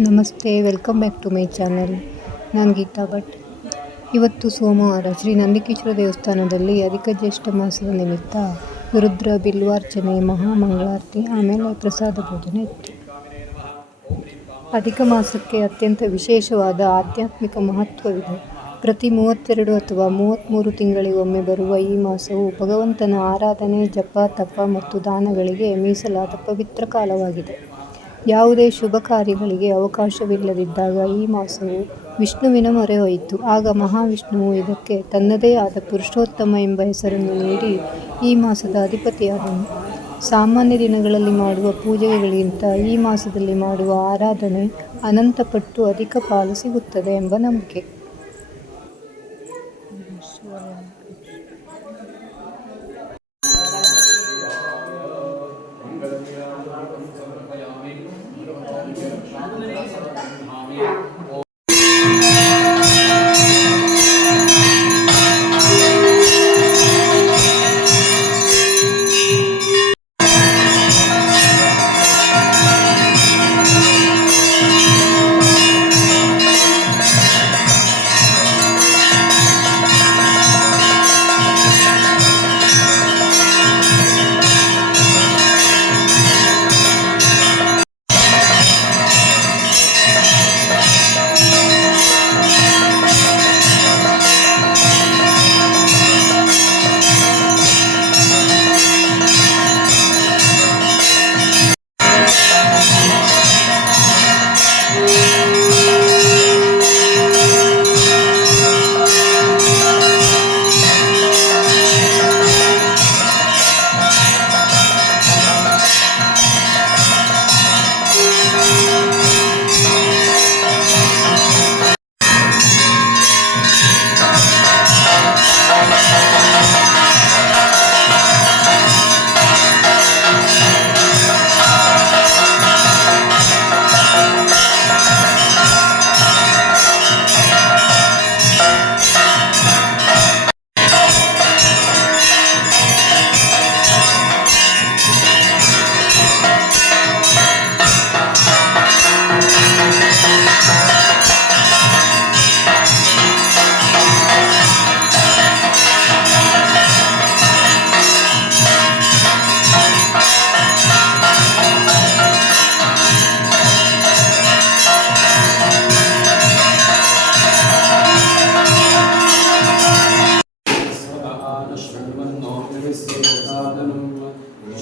ನಮಸ್ತೆ, welcome back to my channel. ನಾನು ಗೀತಾ ಭಟ್. ಇವತ್ತು ಸೋಮವಾರ ಶ್ರೀ ನಂದಿಕೇಶ್ವರ ದೇವಸ್ಥಾನದಲ್ಲಿ ಅಧಿಕ ಜ್ಯೇಷ್ಠ ಮಾಸದ ನಿಮಿತ್ತ ರುದ್ರ ಬಿಲ್ವಾರ್ಚನೆ, ಮಹಾಮಂಗಳಾರತಿ, ಆಮೇಲೆ ಪ್ರಸಾದ ಭೋಜನ ಇತ್ತು. ಅಧಿಕ ಮಾಸಕ್ಕೆ ಅತ್ಯಂತ ವಿಶೇಷವಾದ ಆಧ್ಯಾತ್ಮಿಕ ಮಹತ್ವವಿದೆ. ಪ್ರತಿ 32 ಅಥವಾ 33 ತಿಂಗಳಿಗೊಮ್ಮೆ ಬರುವ ಈ ಮಾಸವು ಭಗವಂತನ ಆರಾಧನೆ, ಜಪ, ತಪ ಮತ್ತು ದಾನಗಳಿಗೆ ಮೀಸಲಾದ ಪವಿತ್ರ ಕಾಲವಾಗಿದೆ. ಯಾವುದೇ ಶುಭ ಕಾರ್ಯಗಳಿಗೆ ಅವಕಾಶವಿಲ್ಲದಿದ್ದಾಗ ಈ ಮಾಸವು ವಿಷ್ಣುವಿನ ಮೊರೆ ಹೋಯಿತು. ಆಗ ಮಹಾವಿಷ್ಣುವು ಇದಕ್ಕೆ ತನ್ನದೇ ಆದ ಪುರುಷೋತ್ತಮ ಎಂಬ ಹೆಸರನ್ನು ನೀಡಿ ಈ ಮಾಸದ ಅಧಿಪತಿಯಾದನು. ಸಾಮಾನ್ಯ ದಿನಗಳಲ್ಲಿ ಮಾಡುವ ಪೂಜೆಗಳಿಗಿಂತ ಈ ಮಾಸದಲ್ಲಿ ಮಾಡುವ ಆರಾಧನೆ ಅನಂತ ಪಟ್ಟು ಅಧಿಕ ಪಾಲು ಸಿಗುತ್ತದೆ ಎಂಬ ನಂಬಿಕೆ.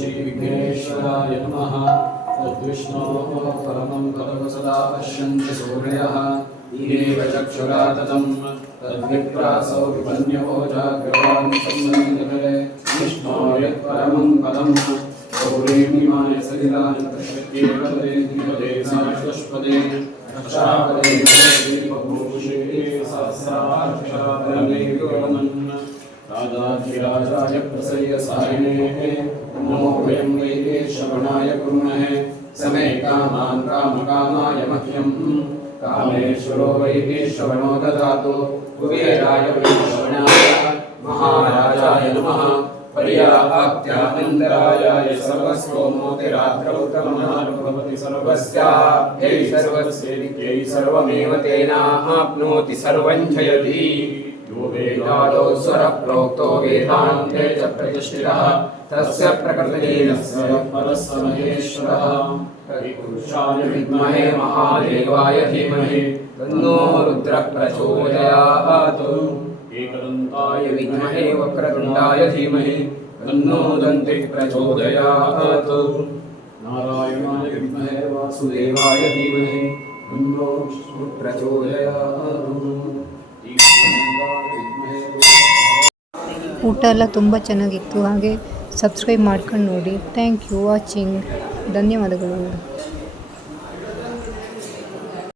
श्रीविघ्नेश्वराय नमः। तद्विष्णोः परमं पदं सदा पश्यन्ति सूर्यः येव चक्षुरा ततं तद्विप्रासो विपन्यो जाग्रवान् संसन्दते विष्णोर्यत्परमं पदं गौरीमिमाय सलिलाय पश्यत्येव तदेन्द्रिपदे साष्टपदे अक्षापदे बहुषे सहस्राक्षापरमेकमन् राजाधिराजाय प्रसय्यसायिने नमो वयं वै श्रवणाय कुर्महे समे कामान् कामकामाय मह्यं कामेश्वरो वै श्रवणो ददातु कुबेराय वै श्रवणाय महाराजाय नमः पर्याप्त्यानन्दरायाय सर्वस्वमोतिरात्रौ तमनानुभवति सर्वस्याप्यै सर्वस्यैक्यै सर्वमेव तेनाप्नोति सर्वं जयति यो वेदादौ स्वरप्रोक्तो वेदान्ते च प्रतिष्ठितः तस्य प्रकृतिर्यस्य परस्य महेश्वरः हरिपुरुषाय विद्महे महादेवाय धीमहि तन्नो रुद्रः प्रचोदयात् एकदन्ताय विद्महे वक्रतुण्डाय धीमहि तन्नो दन्तिः प्रचोदयात् नारायणाय विद्महे वासुदेवाय धीमहि तन्नो विष्णुः प्रचोदयात्। ಊಟ ಎಲ್ಲ ತುಂಬ ಚೆನ್ನಾಗಿತ್ತು. ಹಾಗೆ ಸಬ್ಸ್ಕ್ರೈಬ್ ಮಾಡ್ಕೊಂಡು ನೋಡಿ. Thank you watching. ಧನ್ಯವಾದಗಳು.